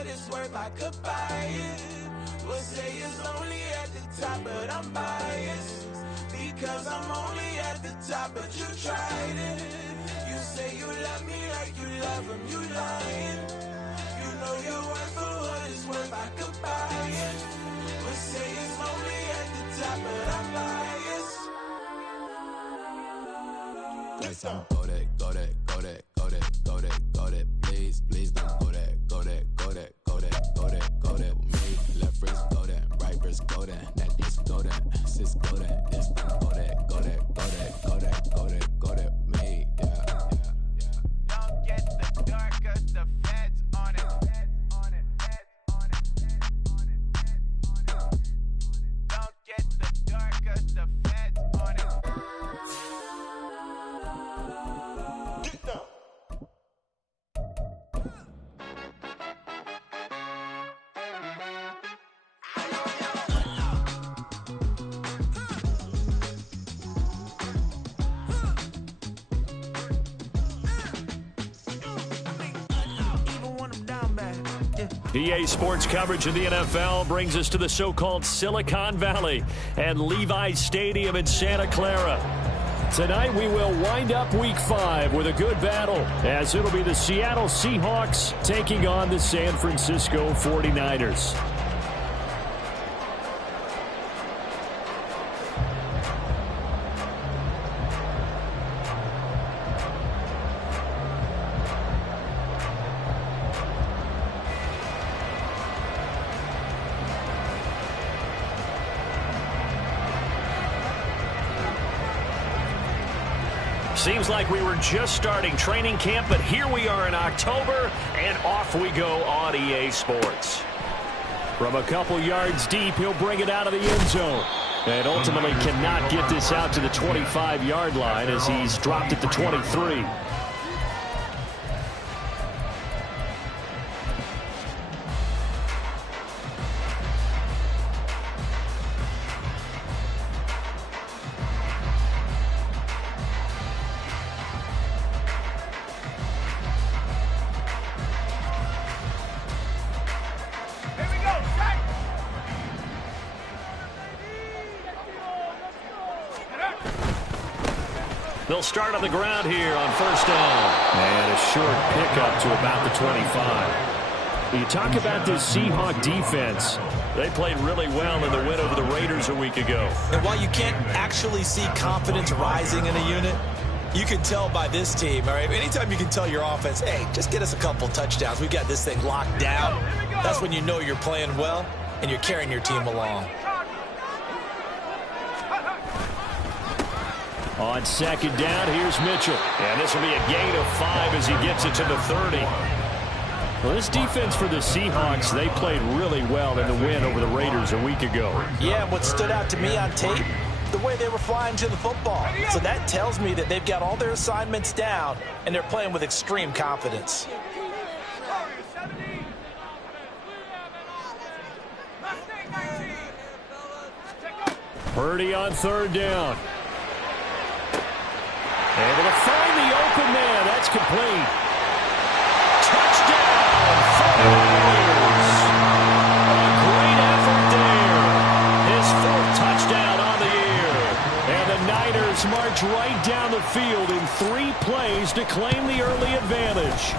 what it's worth, I could buy it. Would say it's lonely at the top, but I'm biased. Because I'm only at the top, but you tried it. You say you love me like you love him, you lying. You know you're worth for what it's worth, I could buy it. Would say it's lonely at the top, but I'm biased. Go that, go that, go that, go that, go that, go that, please, please don't go that, go that, go that, go that, go that, go that, with me, left wrist go that, right wrist go that, that this go that, sis go that, this go that, go that, go that, go that, go that, go that, with me, yeah, yeah, yeah. Don't get the dark, cause the feds on it, feds on it, feds on it, feds on it, feds on it. Don't get the dark, cause the feds on it. Get down. PA Sports coverage of the NFL brings us to the so-called Silicon Valley and Levi's Stadium in Santa Clara. Tonight we will wind up Week 5 with a good battle, as it'll be the Seattle Seahawks taking on the San Francisco 49ers. Seems like we were just starting training camp, but here we are in October, and off we go on EA Sports. From a couple yards deep, he'll bring it out of the end zone, and ultimately cannot get this out to the 25-yard line as he's dropped at the 23. They'll start on the ground here on first down. And a short pickup to about the 25. You talk about this Seahawk defense. They played really well in the win over the Raiders a week ago. And while you can't actually see confidence rising in a unit, you can tell by this team, all right? Anytime you can tell your offense, hey, just get us a couple touchdowns. We got this thing locked down. That's when you know you're playing well and you're carrying your team along. On second down, here's Mitchell. And this will be a gain of 5 as he gets it to the 30. Well, this defense for the Seahawks, they played really well in the win over the Raiders a week ago. Yeah, what stood out to me on tape, the way they were flying to the football. So that tells me that they've got all their assignments down, and they're playing with extreme confidence. Purdy on third down. Able to find the open man. That's complete. Touchdown! 49ers. A great effort there. His 4th touchdown on the year. And the Niners march right down the field in 3 plays to claim the early advantage.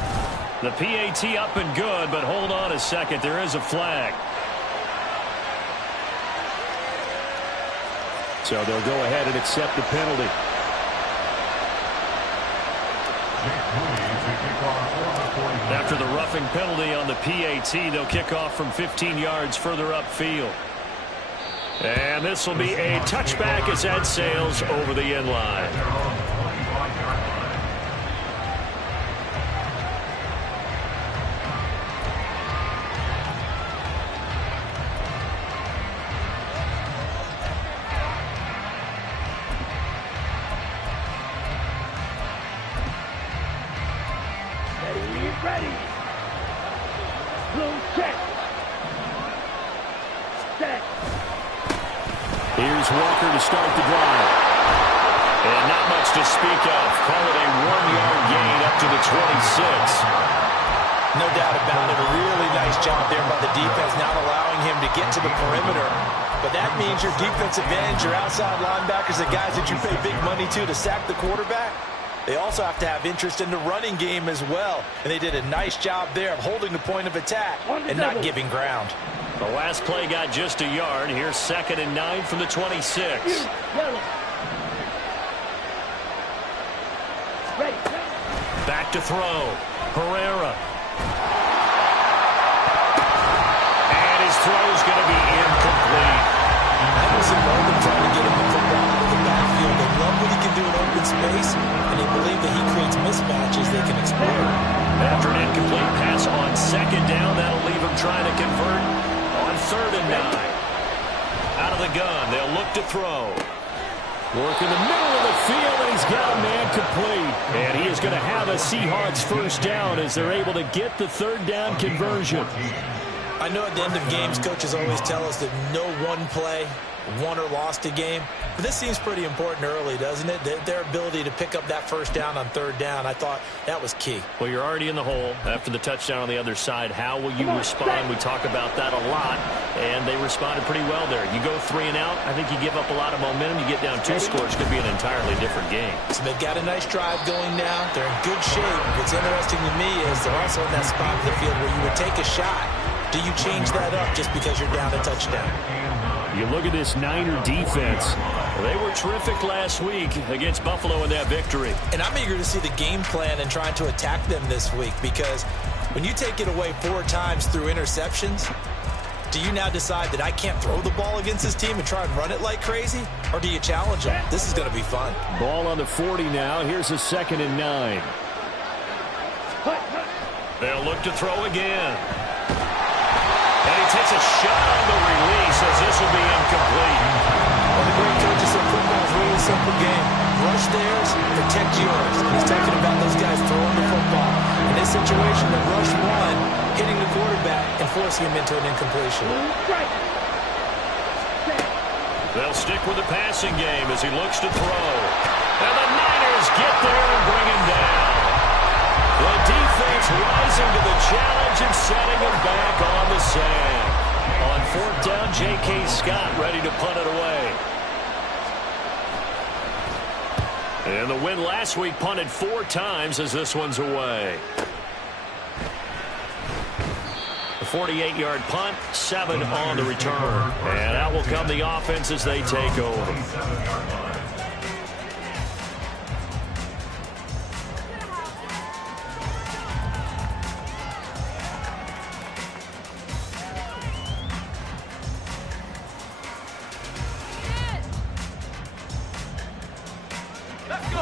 The PAT up and good, but hold on a second. There is a flag. So they'll go ahead and accept the penalty. After the roughing penalty on the PAT, they'll kick off from 15 yards further upfield. And this will be a touchback as that sails over the end line. Ready. Blue check. Set. Here's Walker to start the drive. And not much to speak of. Call it a 1-yard gain up to the 26. No doubt about it. A really nice job there by the defense, not allowing him to get to the perimeter. But that means your defensive ends, your outside linebackers, the guys that you pay big money to sack the quarterback, they also have to have interest in the running game as well. And they did a nice job there of holding the point of attack and not giving ground. The last play got just a yard. Here's 2nd and 9 from the 26. Back to throw. Herrera. And his throw's going to be incomplete. That was a moment trying to get him the football out of the backfield. They love what he can do in open space, and they believe that he creates mismatches they can exploit. After an incomplete pass on 2nd down, that'll leave him trying to convert on 3rd and 9. Out of the gun, they'll look to throw. Work in the middle of the field, and he's got a man complete. And he is going to have a Seahawks first down as they're able to get the 3rd down conversion. I know at the end of games, coaches always tell us that no one play won or lost a game. But this seems pretty important early, doesn't it? Their ability to pick up that first down on 3rd down, I thought that was key. Well, you're already in the hole after the touchdown on the other side. How will you respond? We talk about that a lot, and they responded pretty well there. You go 3 and out, I think you give up a lot of momentum. You get down 2 scores, could be an entirely different game. So they've got a nice drive going now. They're in good shape. What's interesting to me is they're also in that spot of the field where you would take a shot. Do you change that up just because you're down a touchdown? You look at this Niner defense. They were terrific last week against Buffalo in that victory. And I'm eager to see the game plan and trying to attack them this week, because when you take it away 4 times through interceptions, do you now decide that I can't throw the ball against this team and try and run it like crazy? Or do you challenge them? This is going to be fun. Ball on the 40 now. Here's a 2nd and 9. They'll look to throw again. And he takes a shot on the release as this will be incomplete. Well, the great coaches said football is a really simple game. Rush theirs, protect yours. And he's talking about those guys throwing the football. In this situation, the rush one, hitting the quarterback and forcing him into an incompletion. They'll stick with the passing game as he looks to throw. And the Niners get there and bring him down. The defense rising to the challenge and setting him back on the sand. On 4th down, J.K. Scott ready to punt it away. And the win last week punted 4 times as this one's away. A 48-yard punt, 7 on the return. And out will come the offense as they take over.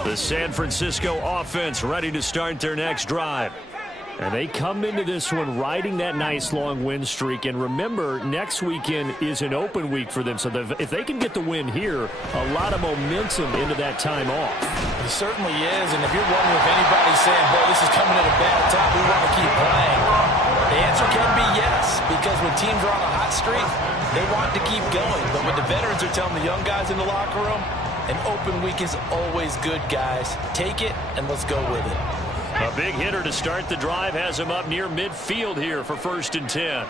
The San Francisco offense ready to start their next drive. And they come into this one riding that nice long win streak. And remember, next weekend is an open week for them. So if they can get the win here, a lot of momentum into that time off. It certainly is. And if you're wondering if anybody's saying, boy, this is coming at a bad time, we want to keep playing, the answer can be yes. Because when teams are on a hot streak, they want to keep going. But when the veterans are telling the young guys in the locker room, an open week is always good, guys. Take it, and let's go with it. A big hitter to start the drive has him up near midfield here for 1st and 10.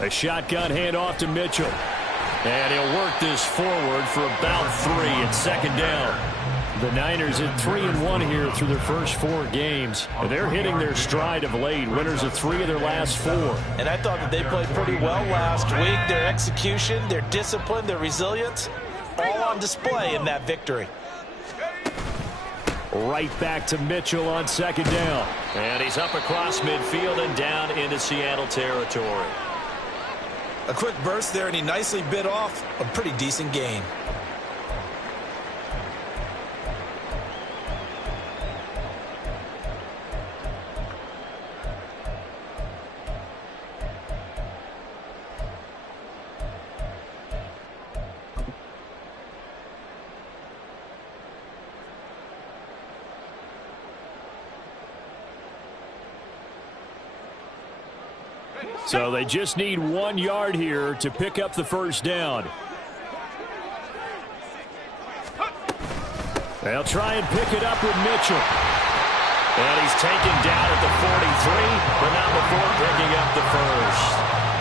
A shotgun handoff to Mitchell. And he'll work this forward for about 3 at 2nd down. The Niners at 3-1 here through their first 4 games. They're hitting their stride of late. Winners of 3 of their last 4. And I thought that they played pretty well last week. Their execution, their discipline, their resilience, all on display in that victory. Right back to Mitchell on 2nd down. And he's up across midfield and down into Seattle territory. A quick burst there, and he nicely bit off a pretty decent gain. So they just need 1 yard here to pick up the first down. They'll try and pick it up with Mitchell. And he's taken down at the 43, but not before picking up the first.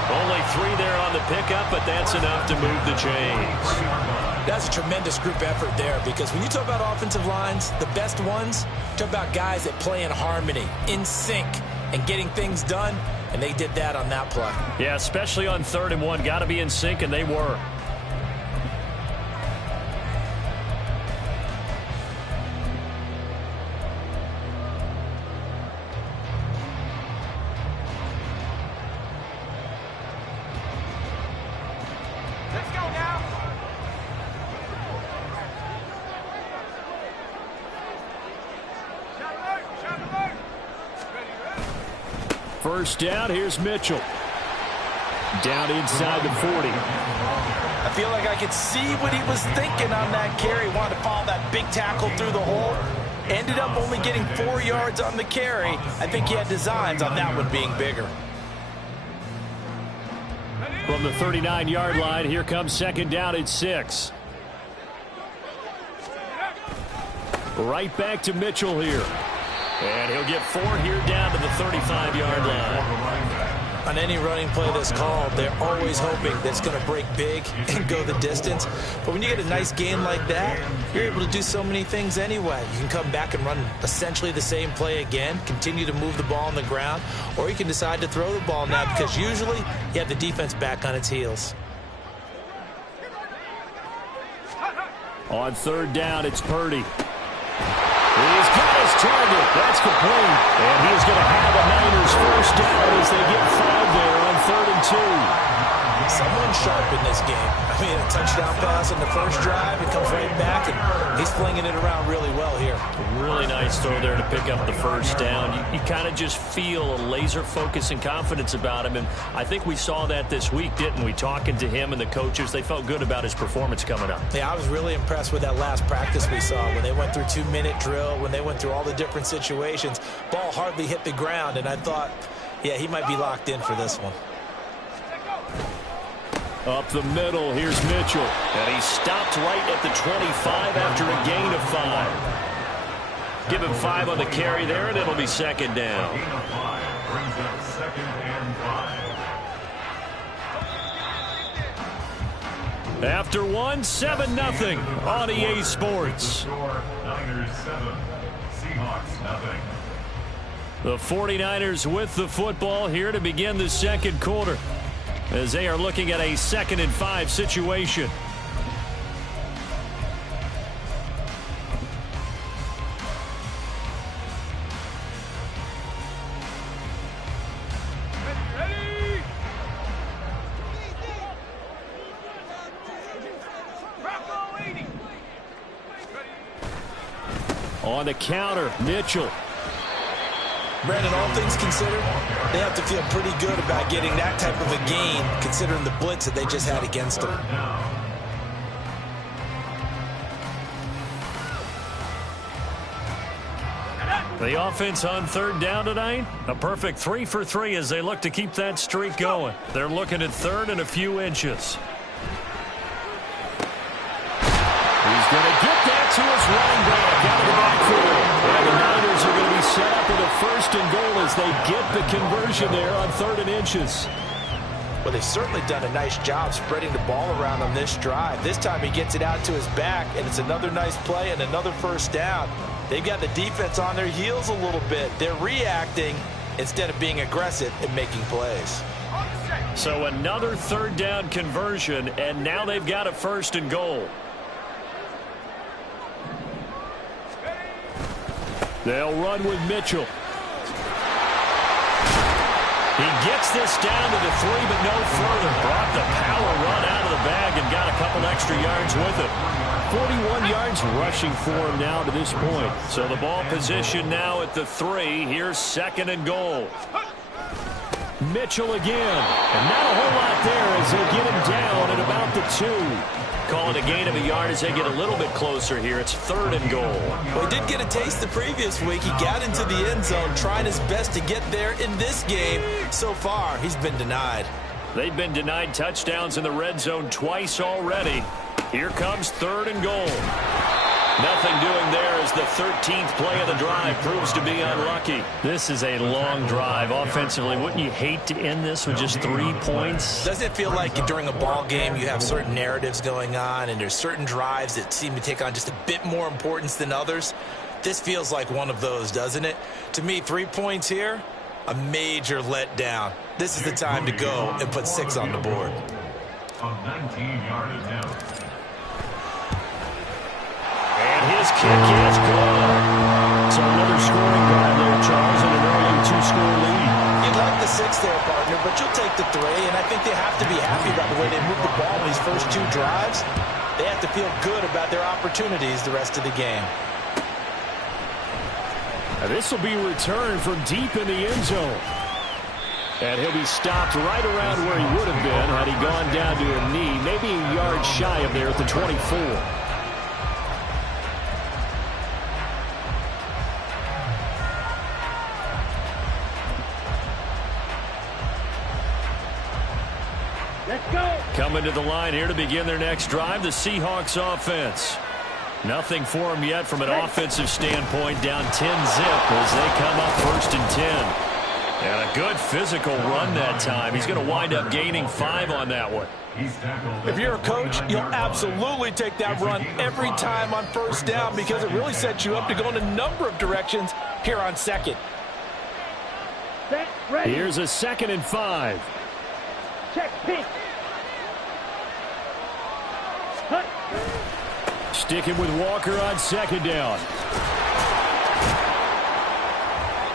Only 3 there on the pickup, but that's enough to move the chains. That's a tremendous group effort there, because when you talk about offensive lines, the best ones, talk about guys that play in harmony, in sync, and getting things done, and they did that on that play. Yeah, especially on 3rd and 1. Got to be in sync, and they were. First down, here's Mitchell. Down inside the 40. I feel like I could see what he was thinking on that carry. Wanted to follow that big tackle through the hole. Ended up only getting 4 yards on the carry. I think he had designs on that one being bigger. From the 39-yard line, here comes 2nd down at 6. Right back to Mitchell here. And he'll get 4 here down to the 35-yard line. On any running play that's called, they're always hoping that it's going to break big and go the distance. But when you get a nice game like that, you're able to do so many things anyway. You can come back and run essentially the same play again, continue to move the ball on the ground, or you can decide to throw the ball now, because usually you have the defense back on its heels. On 3rd down, it's Purdy. He's got his target. That's complete. And he's going to have a Niners first down as they get 5 there on 3rd and 2. Someone sharp in this game. I mean, a touchdown pass on the first drive. It comes right back, and he's flinging it around really well here. Really nice throw there to pick up the first down. You kind of just feel a laser focus and confidence about him, and I think we saw that this week, didn't we? Talking to him and the coaches, they felt good about his performance coming up. Yeah, I was really impressed with that last practice we saw when they went through 2-minute drill, when they went through all the different situations. Ball hardly hit the ground, and I thought, yeah, he might be locked in for this one. Up the middle, here's Mitchell. And he stopped right at the 25 after a gain of 5. Give him 5 on the carry there, and it'll be 2nd down. Gain of 5 brings up 2nd and 5. After 1, 7-0 on EA Sports. Niners 7, Seahawks nothing. The 49ers with the football here to begin the 2nd quarter, as they are looking at a 2nd and 5 situation. On the counter, Mitchell. Brandon, all things considered, they have to feel pretty good about getting that type of a gain, considering the blitz that they just had against them. The offense on 3rd down tonight, a perfect 3 for 3 as they look to keep that streak going. They're looking at 3rd and a few inches. He's going to get that to his running back out of the backfield. And the Niners are going to be set up with a 1st and goal as they get the conversion there on 3rd and inches. Well, they've certainly done a nice job spreading the ball around on this drive. This time he gets it out to his back, and it's another nice play and another 1st down. They've got the defense on their heels a little bit. They're reacting instead of being aggressive and making plays. So another 3rd down conversion, and now they've got a 1st and goal. They'll run with Mitchell. He gets this down to the 3, but no further. Brought the power run out of the bag and got a couple extra yards with it. 41 yards rushing for him now to this point. So the ball position now at the 3. Here's 2nd and goal. Mitchell again. And not a whole lot there as they get him down at about the 2. Call it a gain of a yard as they get a little bit closer here. It's 3rd and goal. Well, he did get a taste the previous week. He got into the end zone, trying his best to get there in this game. So far, he's been denied. They've been denied touchdowns in the red zone twice already. Here comes 3rd and goal. Nothing doing there as the 13th play of the drive proves to be unlucky. This is a long drive offensively. Wouldn't you hate to end this with just 3 points? Doesn't it feel like during a ball game you have certain narratives going on and there's certain drives that seem to take on just a bit more importance than others? This feels like one of those, doesn't it? To me, 3 points here, a major letdown. This is the time to go and put 6 on the board. A 19-yard attempt. And his kick is good. So another scoring drive there, Charles, and an early 2-score lead. You'd like the 6 there, partner, but you'll take the 3, and I think they have to be happy about the way they moved the ball in these first 2 drives. They have to feel good about their opportunities the rest of the game. This will be returned from deep in the end zone. And he'll be stopped right around where he would have been had he gone down to a knee, maybe a yard shy of there at the 24. Let's go. Coming to the line here to begin their next drive, the Seahawks offense. Nothing for them yet from an offensive standpoint, down 10-zip as they come up 1st and 10. And a good physical run that time. He's going to wind up gaining 5 on that one. If you're a coach, you'll absolutely take that run every time on 1st down because it really sets you up to go in a number of directions here on 2nd. Set, ready. Here's a 2nd and 5. Check pitch. Hut. Sticking with Walker on 2nd down.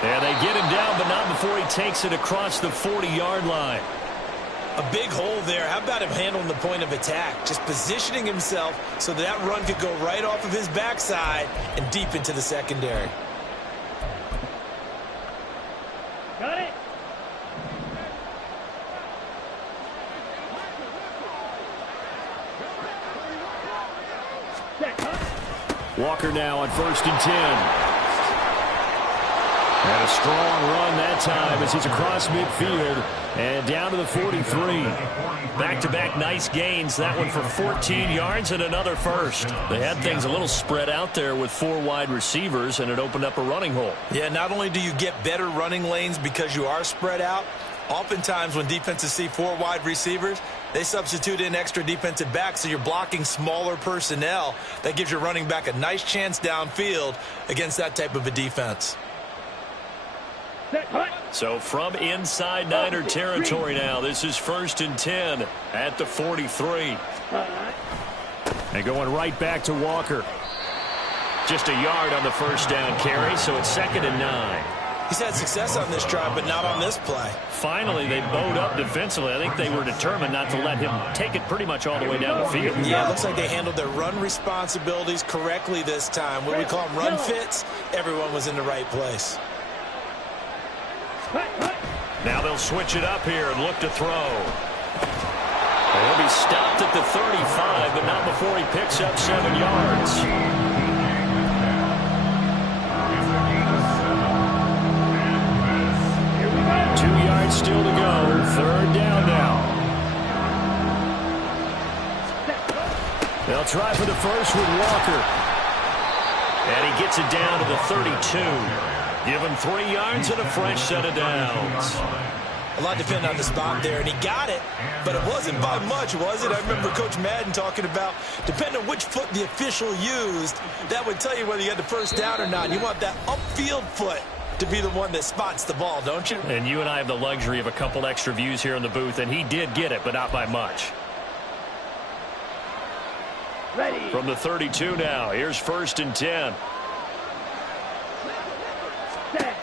And they get him down, but not before he takes it across the 40-yard line. A big hole there. How about him handling the point of attack? Just positioning himself so that run could go right off of his backside and deep into the secondary. Got it. Set, hut. Walker now on 1st and 10. And a strong run that time as he's across midfield and down to the 43. Back-to-back nice gains. That one for 14 yards and another first. They had things a little spread out there with 4 wide receivers, and it opened up a running hole. Yeah, not only do you get better running lanes because you are spread out, oftentimes when defenses see 4 wide receivers, they substitute in extra defensive backs, so you're blocking smaller personnel. That gives your running back a nice chance downfield against that type of a defense. So from inside Niner territory now, this is 1st and 10 at the 43. And going right back to Walker. Just a yard on the 1st down carry, so it's 2nd and 9. He's had success on this drive, but not on this play. Finally, they bowed up defensively. I think they were determined not to let him take it pretty much all the way down the field. Yeah, it looks like they handled their run responsibilities correctly this time. What we call them run fits, everyone was in the right place. Now they'll switch it up here and look to throw. He'll be stopped at the 35, but not before he picks up 7 yards. 2 yards still to go. 3rd down now. They'll try for the first with Walker. And he gets it down to the 32. Give him 3 yards and a fresh set of downs. A lot depending on the spot there, and he got it, but it wasn't by much, was it? I remember Coach Madden talking about, depending on which foot the official used, that would tell you whether you had the 1st down or not. You want that upfield foot to be the one that spots the ball, don't you? And you and I have the luxury of a couple extra views here in the booth, and he did get it, but not by much. Ready. From the 32 now, here's 1st and 10. Set.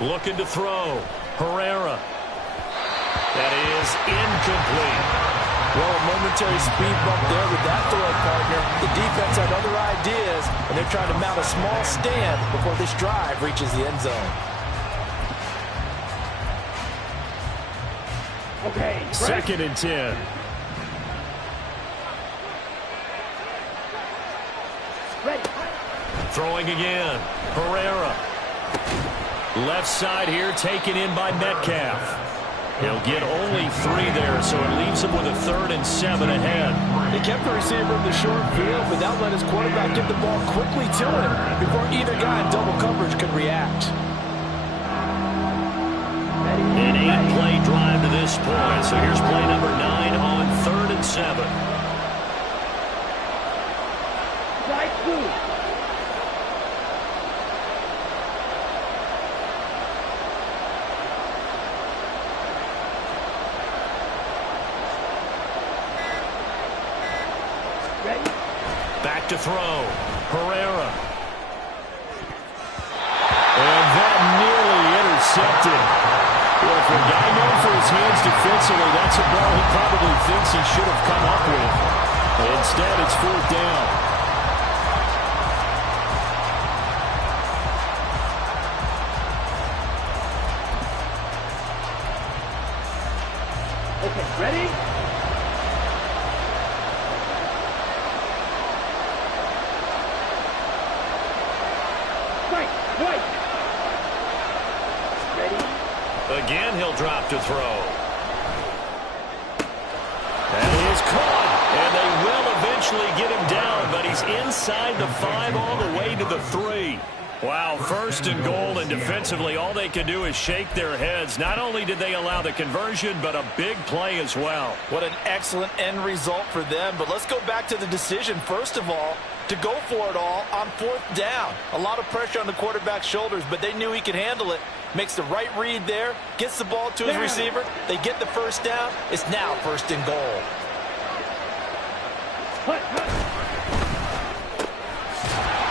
Looking to throw. Herrera. That is incomplete. Well, a momentary speed bump there with that throw, partner. The defense had other ideas, and they're trying to mount a small stand before this drive reaches the end zone. Okay. 2nd and 10. Ready. Throwing again. Herrera. Left side here taken in by Metcalf. He'll get only 3 there, so it leaves him with a 3rd and 7 ahead. They kept the receiver in the short field, but that let his quarterback get the ball quickly to him before either guy in double coverage could react. An 8-play drive to this point, so here's play number 9 on 3rd and 7. Strike 2. Back to throw. Herrera. And that nearly intercepted. Well, for a guy known for his hands defensively, that's a ball he probably thinks he should have come up with. Instead, it's 4th down. Okay, ready? Again, he'll drop to throw. That is caught, and they will eventually get him down, but he's inside the 5 all the way to the 3. Wow, 1st and goal, and defensively all they can do is shake their heads. Not only did they allow the conversion, but a big play as well. What an excellent end result for them, but let's go back to the decision, first of all, to go for it all on 4th down. A lot of pressure on the quarterback's shoulders, but they knew he could handle it. Makes the right read there, gets the ball to his receiver. They get the 1st down. It's now 1st and goal.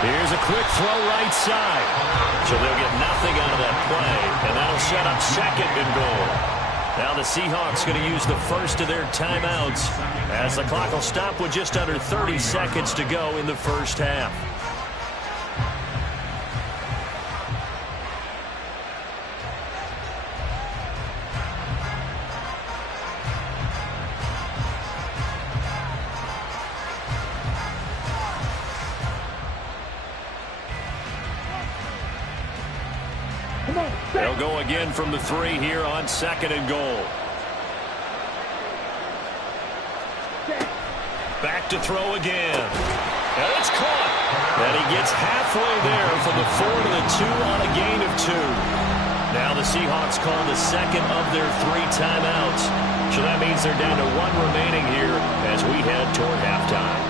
Here's a quick throw right side. So they'll get nothing out of that play, and that'll set up 2nd and goal. Now the Seahawks going to use the first of their timeouts as the clock will stop with just under 30 seconds to go in the first half. They'll go again from the 3 here on 2nd and goal. Back to throw again. And it's caught. And he gets halfway there from the 4 to the 2 on a gain of 2. Now the Seahawks call the 2nd of their 3 timeouts. So that means they're down to 1 remaining here as we head toward halftime.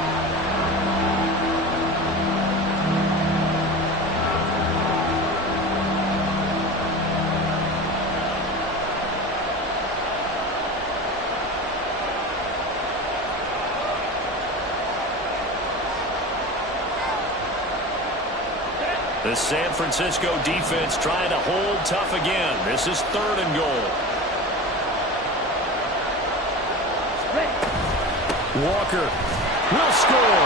The San Francisco defense trying to hold tough again. This is 3rd and goal. Walker will score.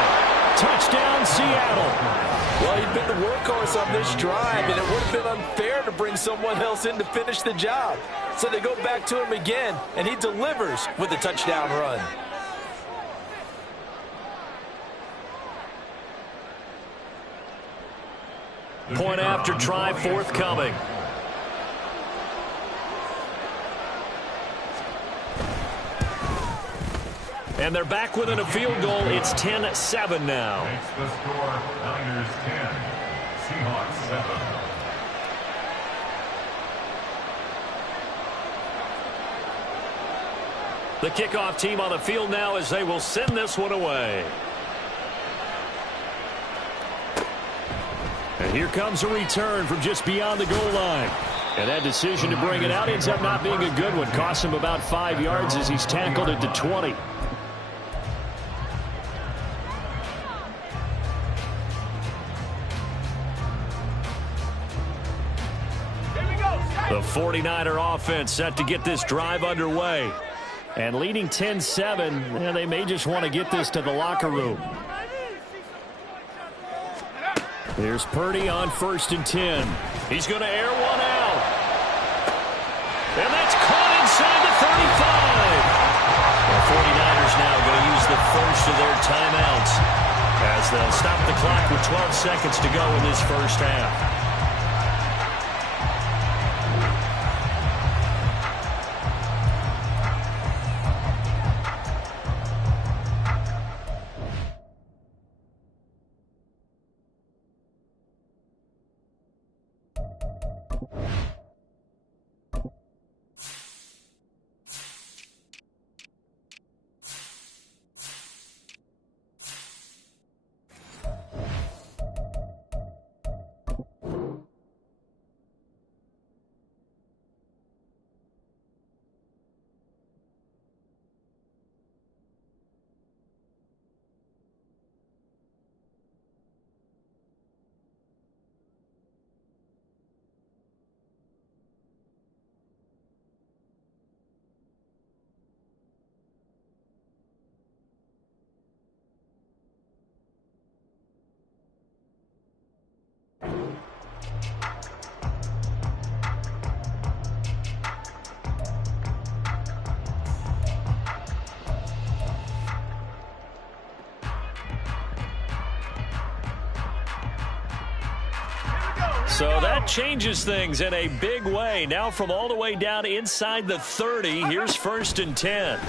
Touchdown, Seattle. Well, he'd been the workhorse on this drive, and it would have been unfair to bring someone else in to finish the job. So they go back to him again, and he delivers with a touchdown run. Point after try forthcoming. And they're back within a field goal. It's 10-7 now. Makes the score Niners 10, Seahawks 7. The kickoff team on the field now as they will send this one away. And here comes a return from just beyond the goal line. And that decision to bring it out ends up not being a good one. Costs him about 5 yards as he's tackled at the 20. The 49er offense set to get this drive underway. And leading 10-7, they may just want to get this to the locker room. Here's Purdy on 1st and 10. He's going to air one out. And that's caught inside the 35. The 49ers now going to use the first of their timeouts as they'll stop the clock with 12 seconds to go in this first half. So that changes things in a big way. Now from all the way down inside the 30, here's 1st and 10.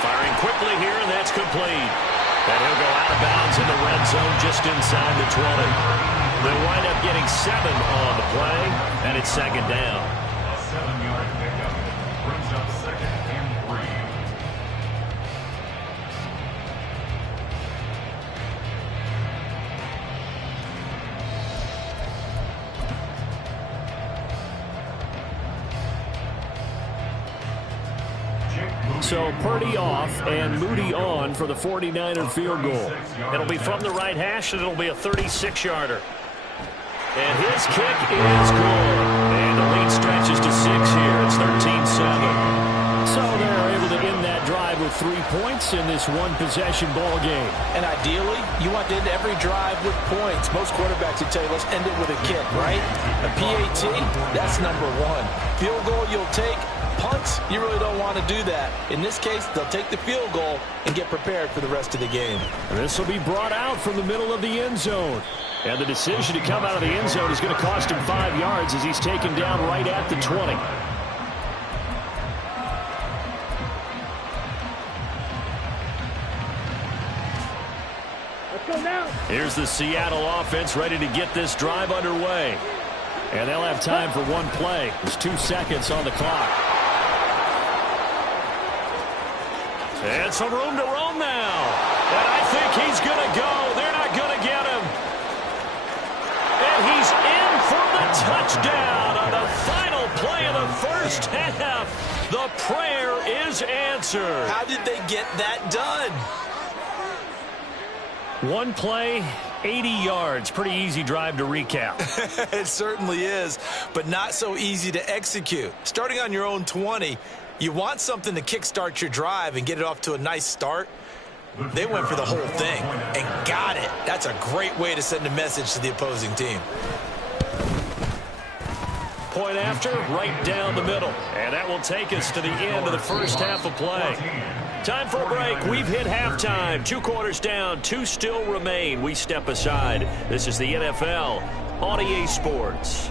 Firing quickly here, and that's complete. And he'll go out of bounds in the red zone just inside the 20. They'll wind up getting 7 on the play, and it's 2nd down. A 7-yard pickup brings up 2nd and 3. So Purdy off and Moody on for the 49er field goal. It'll be from the right hash, and it'll be a 36-yarder. And his kick is good. And the lead stretches to 6 here. It's 13-7. So they're able to end that drive with 3 points in this one-possession ball game. And ideally, you want to end every drive with points. Most quarterbacks would tell you, let's end it with a kick, right? A PAT, that's number 1. Field goal you'll take. Punts, you really don't want to do that. In this case, they'll take the field goal and get prepared for the rest of the game. This will be brought out from the middle of the end zone. And the decision to come out of the end zone is going to cost him 5 yards as he's taken down right at the 20. Let's go now. Here's the Seattle offense ready to get this drive underway. And they'll have time for one play. There's 2 seconds on the clock. And some room to roam now. And I think he's going to go. They're not going to get him. And he's in for the touchdown on the final play of the first half. The prayer is answered. How did they get that done? One play, 80 yards. Pretty easy drive to recap. It certainly is, but not so easy to execute. Starting on your own 20, you want something to kickstart your drive and get it off to a nice start. They went for the whole thing and got it. That's a great way to send a message to the opposing team. Point after, right down the middle. And that will take us to the end of the first half of play. Time for a break. We've hit halftime. 2 quarters down, 2 still remain. We step aside. This is the NFL on EA Sports.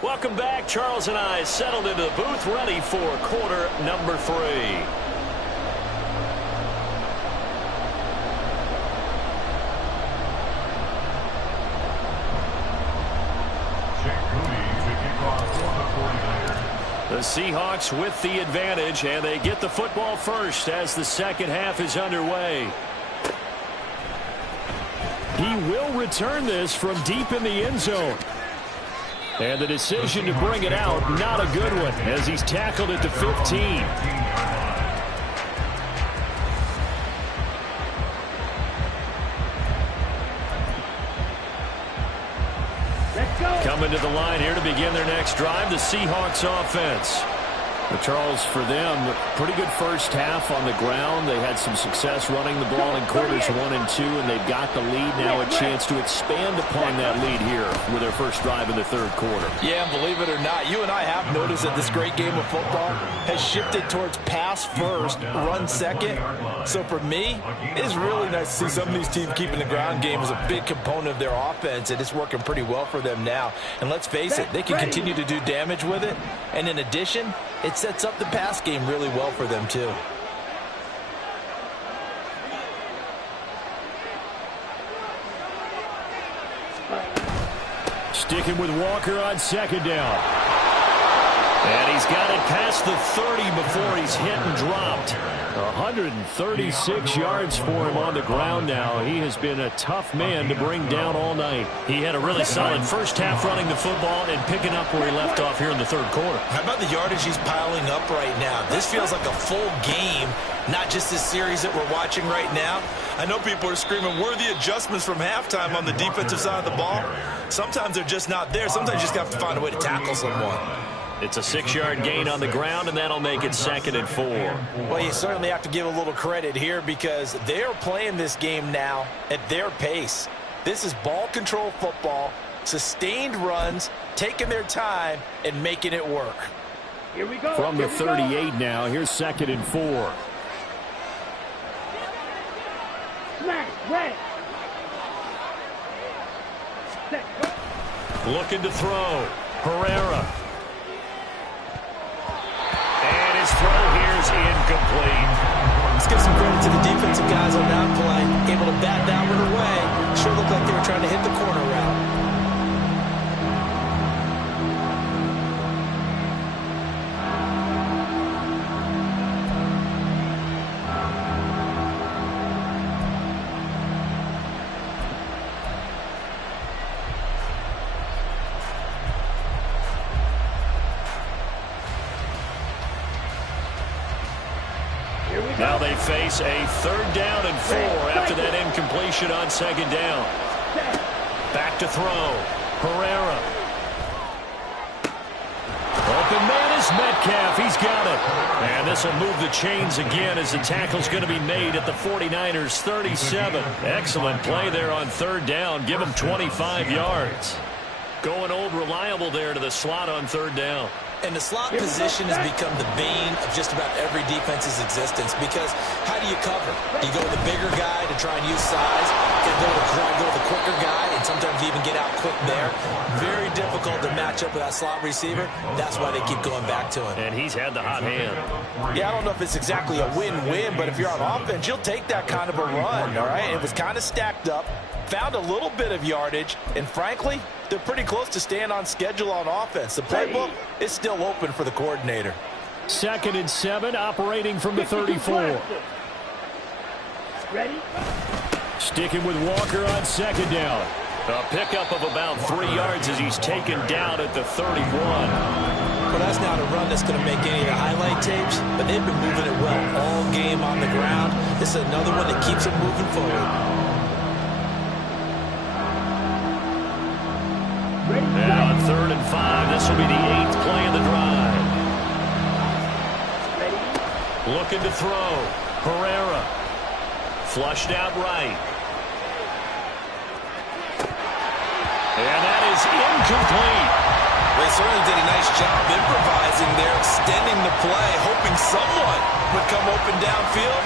Welcome back. Charles and I settled into the booth, ready for quarter number 3. The Seahawks with the advantage, and they get the football first as the second half is underway. He will return this from deep in the end zone. And the decision to bring it out, not a good one, as he's tackled at the 15. Coming to the line here to begin their next drive, the Seahawks offense. But Charles, for them, pretty good first half on the ground. They had some success running the ball in quarters 1 and 2, and they've got the lead now, a chance to expand upon that lead here with their first drive in the third quarter. Yeah, and believe it or not, you and I have noticed that this great game of football has shifted towards pass first, run second. So for me, it's really nice to see some of these teams keeping the ground game as a big component of their offense, and it's working pretty well for them now. And let's face it, they can continue to do damage with it. And in addition, it sets up the pass game really well for them, too. Sticking with Walker on second down. And he's got it past the 30 before he's hit and dropped. 136 yards for him on the ground now. He has been a tough man to bring down all night. He had a really solid first half running the football and picking up where he left off here in the third quarter. How about the yardage he's piling up right now? This feels like a full game, not just this series that we're watching right now. I know people are screaming, where are the adjustments from halftime on the defensive side of the ball? Sometimes they're just not there. Sometimes you just have to find a way to tackle someone. It's a 6-yard gain on the ground, and that'll make it 2nd and 4. Well, you certainly have to give a little credit here because they're playing this game now at their pace. This is ball control football. Sustained runs, taking their time, and making it work. Here we go. From the 38 now, here's 2nd and 4. Smash, red. Set, go. Looking to throw. Herrera. And his throw here is incomplete. Let's give some credit to the defensive guys on that play. Able to bat that one away. Sure looked like they were trying to hit the corner route. Now they face a 3rd down and 4 after that incompletion on 2nd down. Back to throw. Herrera. Open man is Metcalf. He's got it. And this will move the chains again as the tackle's going to be made at the 49ers 37. Excellent play there on 3rd down. Give him 25 yards. Going old reliable there to the slot on 3rd down. And the slot position has become the bane of just about every defense's existence because how do you cover? You go with the bigger guy to try and use size. You go with the quicker guy, and sometimes you even get out quick there. Very difficult to match up with that slot receiver. That's why they keep going back to him. And he's had the hot hand. Yeah, I don't know if it's exactly a win-win, but if you're on offense, you'll take that kind of a run, all right? It was kind of stacked up, found a little bit of yardage, and frankly, they're pretty close to staying on schedule on offense. The playbook is still open for the coordinator. 2nd and 7, operating from the 34. Ready? Sticking with Walker on 2nd down. A pickup of about 3 yards as he's taken down at the 31. Well, that's not a run that's going to make any of the highlight tapes, but they've been moving it well all game on the ground. This is another one that keeps them moving forward. And on 3rd and 5, this will be the 8th play of the drive. Looking to throw. Herrera. Flushed out right. And that is incomplete. They certainly did a nice job improvising there, extending the play, hoping someone would come open downfield,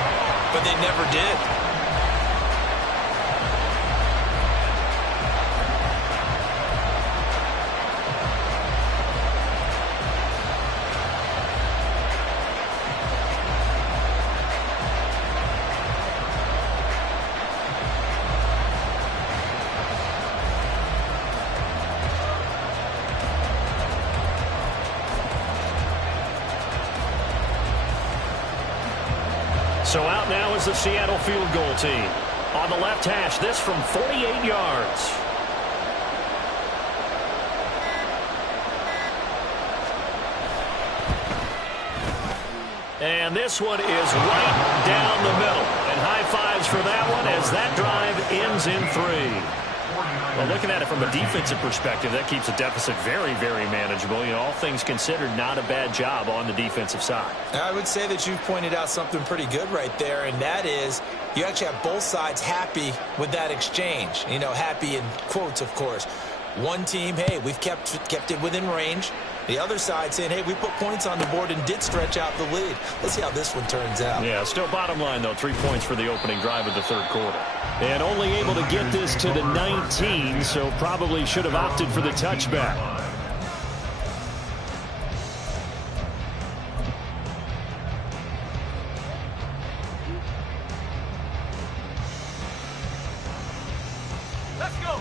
but they never did. So out now is the Seattle field goal team. On the left hash, this from 48 yards. And this one is right down the middle. And high fives for that one as that drive ends in 3. Well, looking at it from a defensive perspective, that keeps the deficit very, very manageable. You know, all things considered, not a bad job on the defensive side. I would say that you've pointed out something pretty good right there, and that is you actually have both sides happy with that exchange. You know, happy in quotes, of course. One team, hey, we've kept it within range. The other side saying, hey, we put points on the board and did stretch out the lead. Let's see how this one turns out. Yeah, still bottom line, though, 3 points for the opening drive of the 3rd quarter. And only able to get this to the 19, so probably should have opted for the touchback.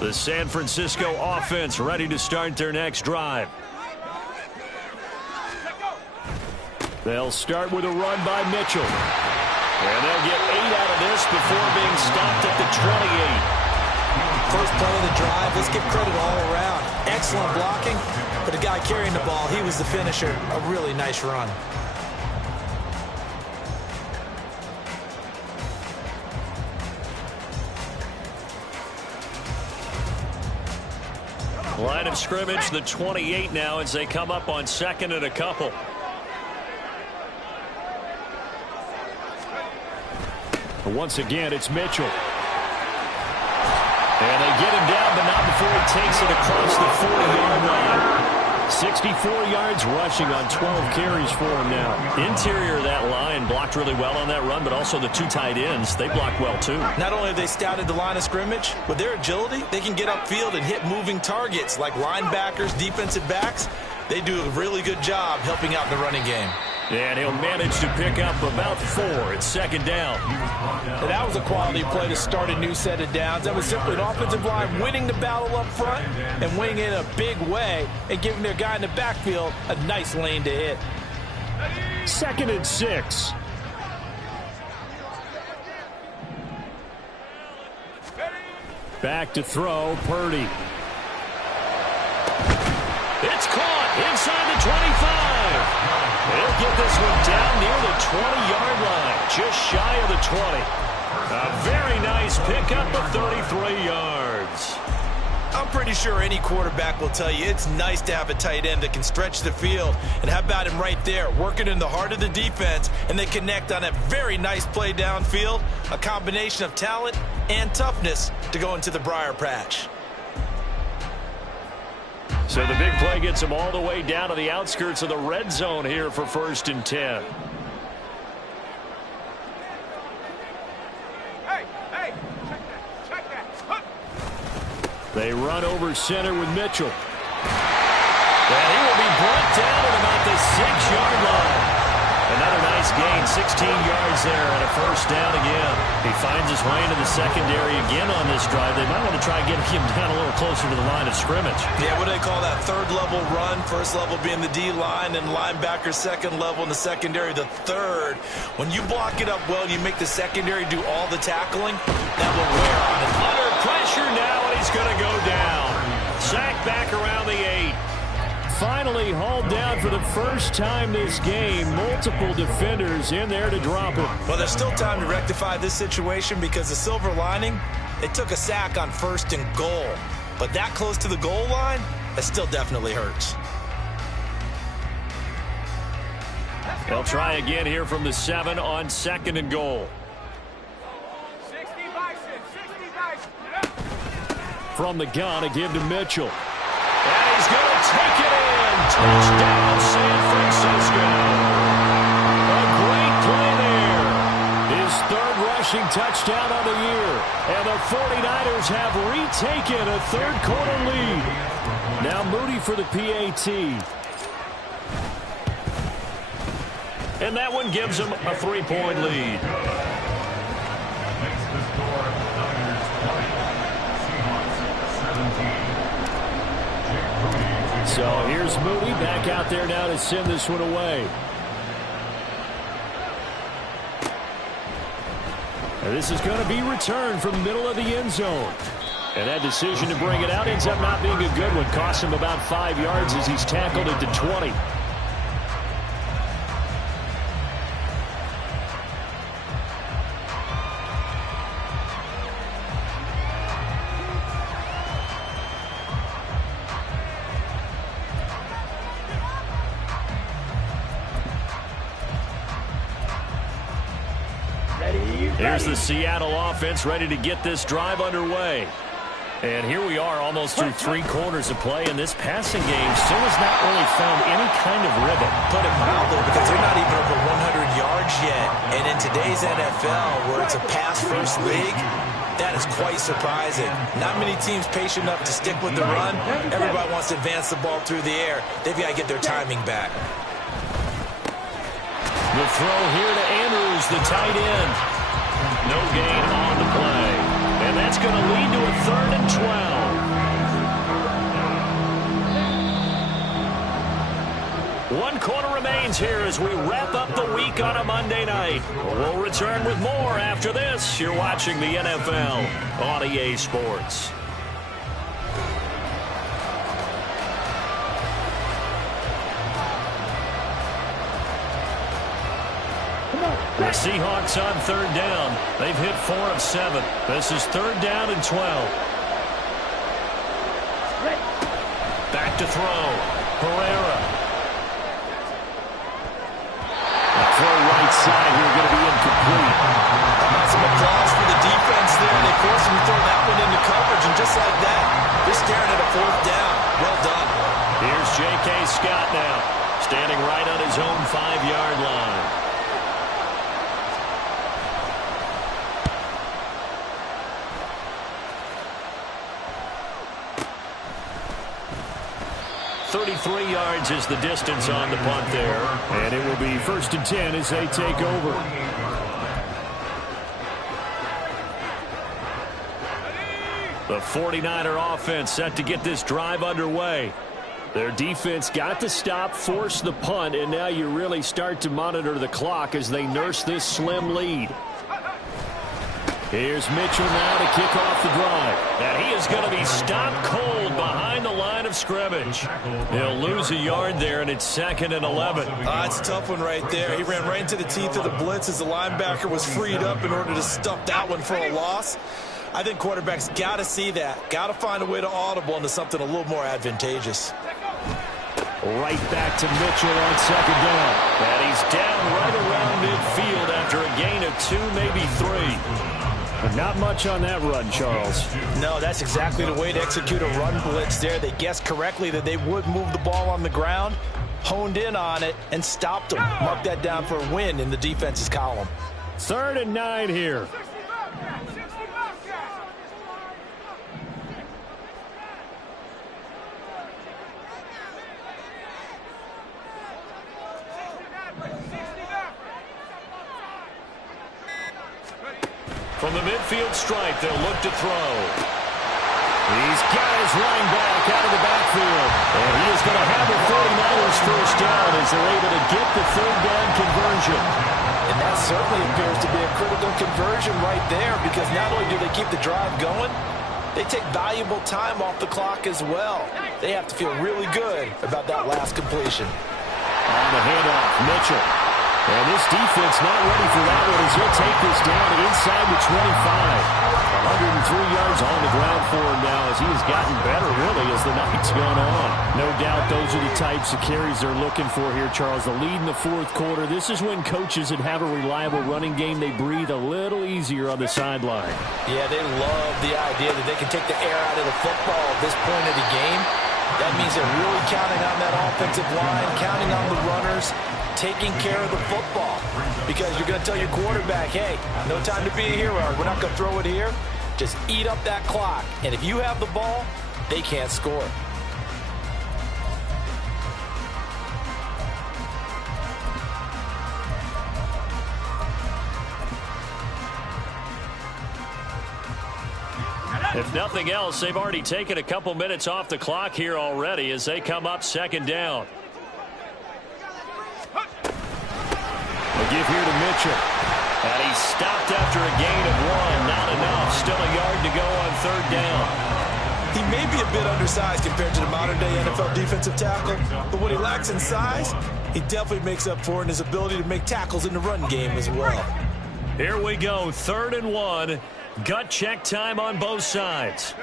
The San Francisco offense ready to start their next drive. They'll start with a run by Mitchell. And they'll get 8 out of this before being stopped at the 28. First play of the drive, let's give credit all around. Excellent blocking, but the guy carrying the ball, he was the finisher. A really nice run. Line of scrimmage, the 28 now as they come up on 2nd and a couple. Once again, it's Mitchell. And they get him down, but not before he takes it across the 40-yard line. 64 yards rushing on 12 carries for him now. Interior of that line blocked really well on that run, but also the two tight ends, they blocked well too. Not only have they scouted the line of scrimmage, with their agility, they can get upfield and hit moving targets like linebackers, defensive backs. They do a really good job helping out in the running game. And he'll manage to pick up about 4. It's second down. And that was a quality play to start a new set of downs. That was simply an offensive line winning the battle up front and winning it in a big way and giving their guy in the backfield a nice lane to hit. 2nd and 6. Back to throw, Purdy. It's caught inside the 25. They'll get this one down near the 20-yard line, just shy of the 20. A very nice pickup of 33 yards. I'm pretty sure any quarterback will tell you it's nice to have a tight end that can stretch the field. And how about him right there, working in the heart of the defense, and they connect on a very nice play downfield, a combination of talent and toughness to go into the briar patch. So the big play gets him all the way down to the outskirts of the red zone here for 1st and 10. They run over center with Mitchell. And he will be brought down at about the 6-yard line. Another nice gain, 16 yards there and a 1st down again. He finds his way into the secondary again on this drive. They might want to try and get him down a little closer to the line of scrimmage. Yeah, what do they call that? 3rd level run. 1st level being the D-line, and linebacker 2nd level in the secondary, the 3rd. When you block it up well, you make the secondary do all the tackling, that will wear on it. Under pressure now, and he's going to go down. Sacked back around the 8. Finally hauled down for the first time this game. Multiple defenders in there to drop him. Well, there's still time to rectify this situation because the silver lining, they took a sack on 1st and goal. But that close to the goal line, that still definitely hurts. They'll try again here from the 7 on 2nd and goal. 60 bison. From the gun, a give to Mitchell. And he's going to take it in. Touchdown, San Francisco. A great play there. His 3rd rushing touchdown on the year. And the 49ers have retaken a 3rd quarter lead. Now Moody for the PAT. And that one gives him a 3-point lead. Makes the score Niners 20, Seahawks 17. So here's Moody back out there now to send this one away. And this is going to be returned from the middle of the end zone. And that decision to bring it out ends up not being a good one. Costs him about 5 yards as he's tackled at the 20. Here's the Seattle offense ready to get this drive underway. And here we are almost through 3 quarters of play, and this passing game still has not really found any kind of rhythm. Put it mildly, because they're not even over 100 yards yet. And in today's NFL, where it's a pass-first league, that is quite surprising. Not many teams patient enough to stick with the run. Everybody wants to advance the ball through the air. They've got to get their timing back. The throw here to Andrews, the tight end. No gain on the play. And that's going to lead to a 3rd and 12. 1 quarter remains here as we wrap up the week on a Monday night. We'll return with more after this. You're watching the NFL on EA Sports. The Seahawks on 3rd down. They've hit 4 of 7. This is 3rd down and 12. Back to throw. Herrera. Throw right side here, going to be incomplete. Some applause for the defense there. They forced him to throw that one into coverage, and just like that, Just staring at a fourth down. Well done. Here's J.K. Scott now, standing right on his own 5-yard line. .33 yards is the distance on the punt there. And it will be 1st and 10 as they take over. The 49er offense set to get this drive underway. Their defense got the stop, forced the punt, and now you really start to monitor the clock as they nurse this slim lead. Here's Mitchell now to kick off the drive. And he is going to be stopped cold behind the line of scrimmage. He'll lose a yard there, and it's 2nd and 11. It's a tough one right there. He ran right into the teeth of the blitz as the linebacker was freed up in order to stuff that one for a loss. I think quarterbacks got to see that. Got to find a way to audible into something a little more advantageous. Right back to Mitchell on 2nd down. And he's down right around midfield after a gain of 2, maybe 3. But not much on that run, Charles. No, that's exactly the way to execute a run blitz there. They guessed correctly that they would move the ball on the ground, honed in on it, and stopped them. Mark that down for a win in the defense's column. 3rd and 9 here. From the midfield stripe, they'll look to throw. He's got his running back out of the backfield. And he is going to have the 49ers first down as they're able to get the 3rd down conversion. And that certainly appears to be a critical conversion right there, because not only do they keep the drive going, they take valuable time off the clock as well. They have to feel really good about that last completion. On the handoff, Mitchell. And this defense not ready for that one as he'll take this down inside the 25. 103 yards on the ground for him now as he has gotten better, really, as the night's gone on. No doubt those are the types of carries they're looking for here, Charles. The lead in the 4th quarter. This is when coaches that have a reliable running game, they breathe a little easier on the sideline. Yeah, they love the idea that they can take the air out of the football at this point of the game. That means they're really counting on that offensive line, counting on the runners, taking care of the football. Because you're going to tell your quarterback, hey, no time to be a hero. We're not going to throw it here. Just eat up that clock. And if you have the ball, they can't score. If nothing else, they've already taken a couple minutes off the clock here already as they come up 2nd down. A give here to Mitchell. And he's stopped after a gain of 1. Not enough. Still a yard to go on 3rd down. He may be a bit undersized compared to the modern-day NFL defensive tackle, but what he lacks in size, he definitely makes up for in his ability to make tackles in the run game as well. Here we go, 3rd and 1. Gut check time on both sides.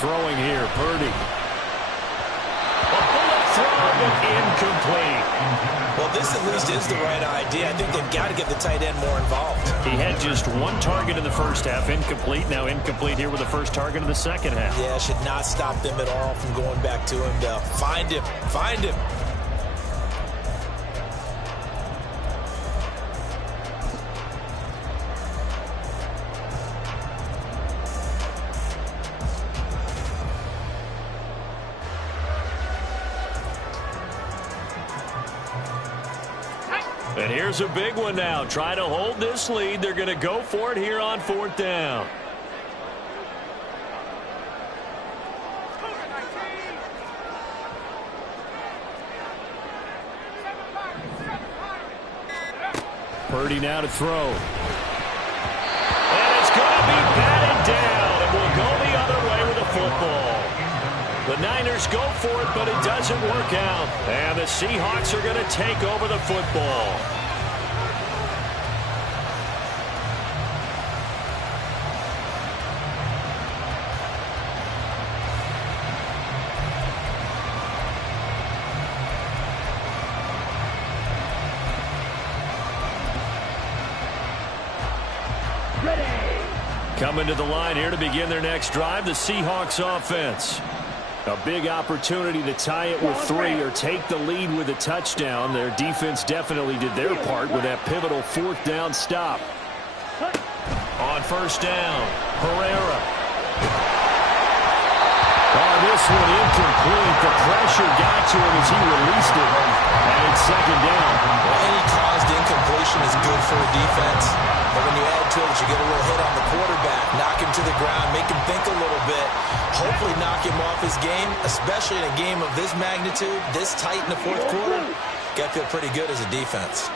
Throwing here, Purdy. A bullet throw, but incomplete. Well, this at least is the right idea. I think they've got to get the tight end more involved. He had just 1 target in the first half, incomplete. Now incomplete here with the first target of the second half. Yeah, should not stop them at all from going back to him, though. Find him. Find him. And here's a big one now. Try to hold this lead. They're going to go for it here on 4th down. Purdy now to throw. And it's going to be batted down. It will go the other way with the football. The Niners go for it, but it doesn't work out. And the Seahawks are going to take over the football. Coming to the line here to begin their next drive, the Seahawks offense. A big opportunity to tie it with 3 or take the lead with a touchdown. Their defense definitely did their part with that pivotal 4th down stop. On 1st down, Herrera. Oh, this one incomplete. The pressure got to him as he released it. And it's 2nd down. Well, any caused incompletion is good for a defense. But when you add to it, you get a little hit on the quarterback, knock him to the ground, make him think a little bit, hopefully knock him off his game, especially in a game of this magnitude, this tight in the 4th quarter. Got to feel pretty good as a defense.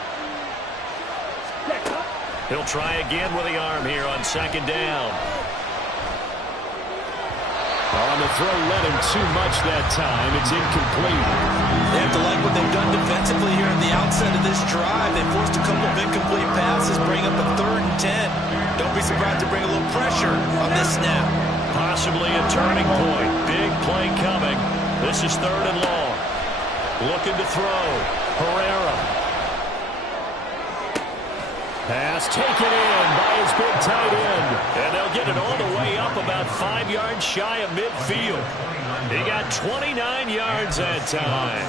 He'll try again with the arm here on 2nd down. On the throw, led him too much that time. It's incomplete. They have to like what they've done defensively here at the outset of this drive. They forced a couple of incomplete passes, bring up a 3rd and 10. Don't be surprised to bring a little pressure on this snap. Possibly a turning point. Big play coming. This is 3rd and long. Looking to throw. Herrera. Pass taken in by his big tight end. And they'll get it all the way up about 5 yards shy of midfield. He got 29 yards that time.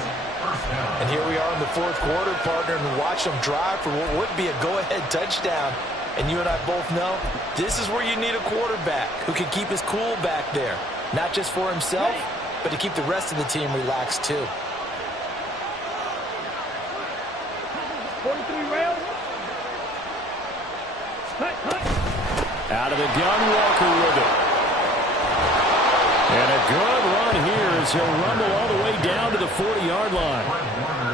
And here we are in the 4th quarter, partner, and watch them drive for what would be a go-ahead touchdown. And you and I both know this is where you need a quarterback who can keep his cool back there. Not just for himself, but to keep the rest of the team relaxed too. 43 rails. Out of the gun, Walker with it. And a good run here as he'll rumble all the way down to the 40-yard line.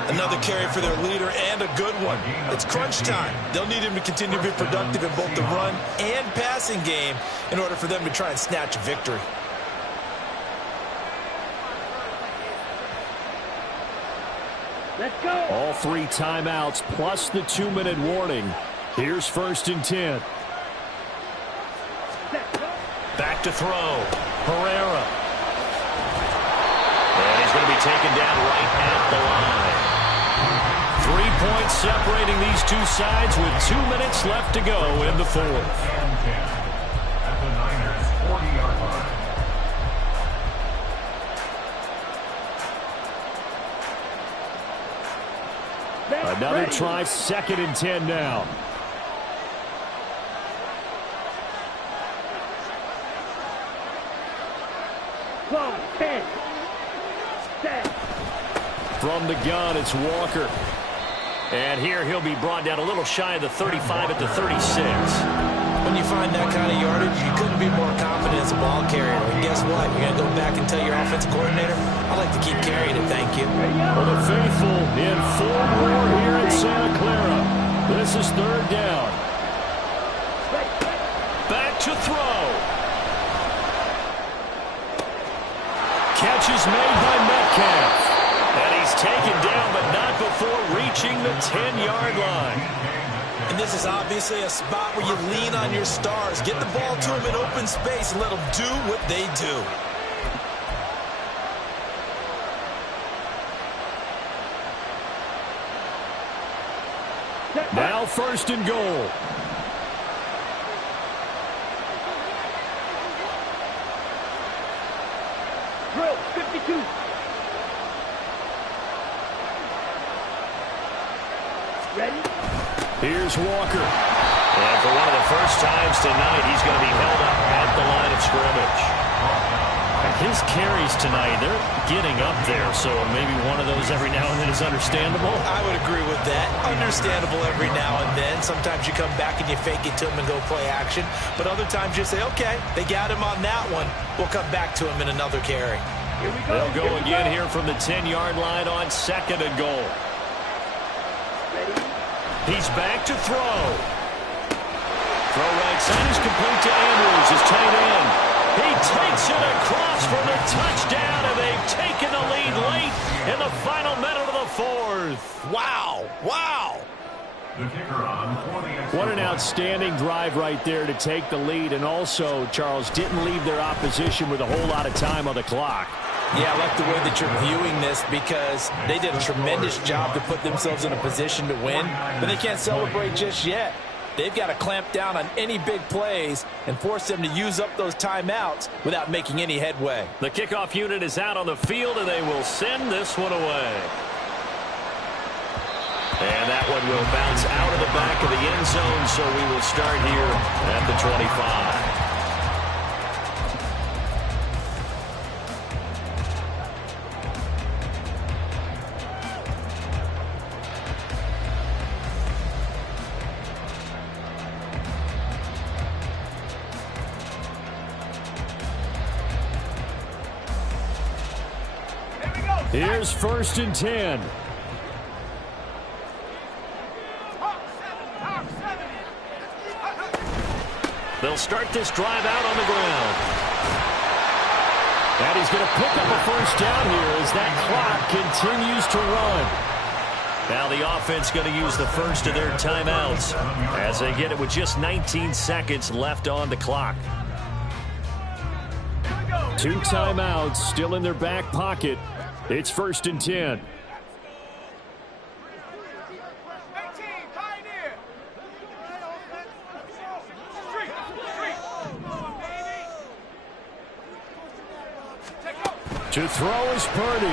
Another carry for their leader and a good one. It's crunch time. They'll need him to continue to be productive in both the run and passing game in order for them to try and snatch a victory. Let's go. All 3 timeouts plus the 2-minute warning. Here's 1st and 10. Back to throw. Herrera. And he's going to be taken down right at the line. 3 points separating these two sides with 2 minutes left to go in the 4th. At the Niners' 40-yard line. Another try, 2nd and 10 now. From the gun, it's Walker. And here he'll be brought down a little shy of the 35 at the 36. When you find that kind of yardage, you couldn't be more confident as a ball carrier. And guess what? You're going to go back and tell your offensive coordinator, I like to keep carrying it, thank you. Well, the faithful in full war here in Santa Clara. This is 3rd down. Back to throw. Catch is made by Metcalf. And he's taken down, but not before reaching the 10-yard line. And this is obviously a spot where you lean on your stars. Get the ball to them in open space and let them do what they do. Now 1st and goal. Drill 52. Ready? Here's Walker. And for one of the first times tonight, he's going to be held up at the line of scrimmage. His carries tonight, they're getting up there, so maybe one of those every now and then is understandable. I would agree with that. Understandable every now and then. Sometimes you come back and you fake it to him and go play action. But other times you say, okay, they got him on that one. We'll come back to him in another carry. Here we go. They'll go again here from the 10-yard line on 2nd and goal. Ready? He's back to throw. Throw right side is complete to Andrews, his tight end. He takes it across for the touchdown, and they've taken the lead late in the final minute of the 4th. Wow. Wow. The kicker on for the extra What an point. outstanding drive right there to take the lead, and also, Charles, didn't leave their opposition with a whole lot of time on the clock. Yeah, I like the way that you're viewing this because they did a tremendous job to put themselves in a position to win, but they can't celebrate just yet. They've got to clamp down on any big plays and force them to use up those timeouts without making any headway. The kickoff unit is out on the field, and they will send this one away. And that one will bounce out of the back of the end zone, so we will start here at the 25. Here's 1st and 10. They'll start this drive out on the ground. And he's going to pick up a first down here as that clock continues to run. Now the offense going to use the first of their timeouts as they get it with just 19 seconds left on the clock. 2 timeouts still in their back pocket. It's 1st and 10. To throw is Purdy.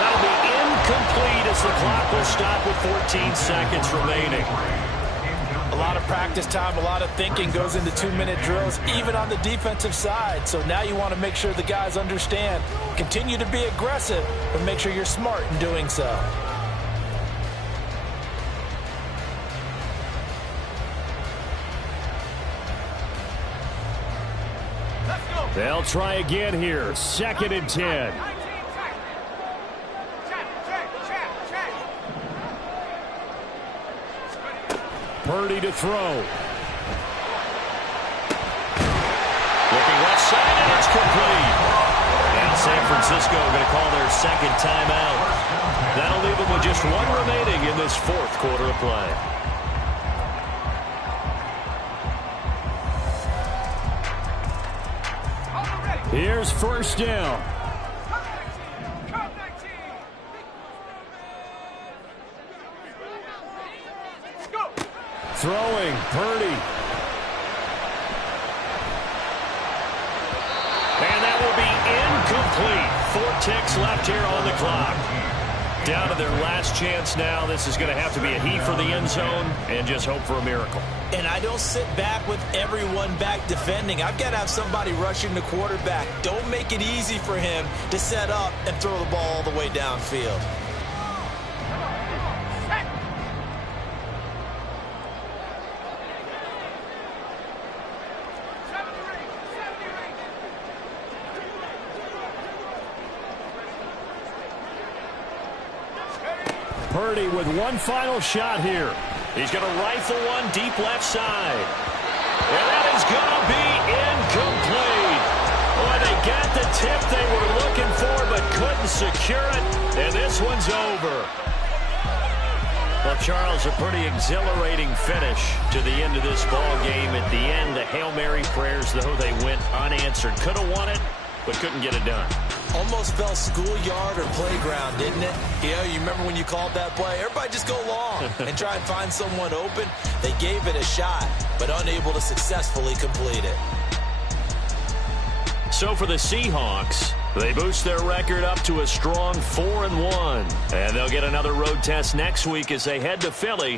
That'll be incomplete as the clock will stop with 14 seconds remaining. A lot of practice time, a lot of thinking goes into 2-minute drills, even on the defensive side. So now you want to make sure the guys understand. Continue to be aggressive, but make sure you're smart in doing so. They'll try again here. 2nd and 10. Purdy to throw. Looking left side, and it's complete. Now San Francisco going to call their 2nd timeout. That'll leave them with just 1 remaining in this 4th quarter of play. Here's 1st down. Throwing, Purdy. And that will be incomplete. 4 ticks left here on the clock. Down to their last chance now. This is going to have to be a heat for the end zone and just hope for a miracle. And I don't sit back with everyone back defending. I've got to have somebody rushing the quarterback. Don't make it easy for him to set up and throw the ball all the way downfield. Purdy with one final shot here. He's going to rifle one deep left side. And that is going to be incomplete. Boy, they got the tip they were looking for but couldn't secure it. And this one's over. Well, Charles, a pretty exhilarating finish to the end of this ball game. At the end, the Hail Mary prayers, though, they went unanswered. Could have won it, but couldn't get it done. Almost felt schoolyard or playground, didn't it? You know, you remember when you called that play? Everybody just go long and try and find someone open. They gave it a shot, but unable to successfully complete it. So for the Seahawks, they boost their record up to a strong 4-1. And they'll get another road test next week as they head to Philly.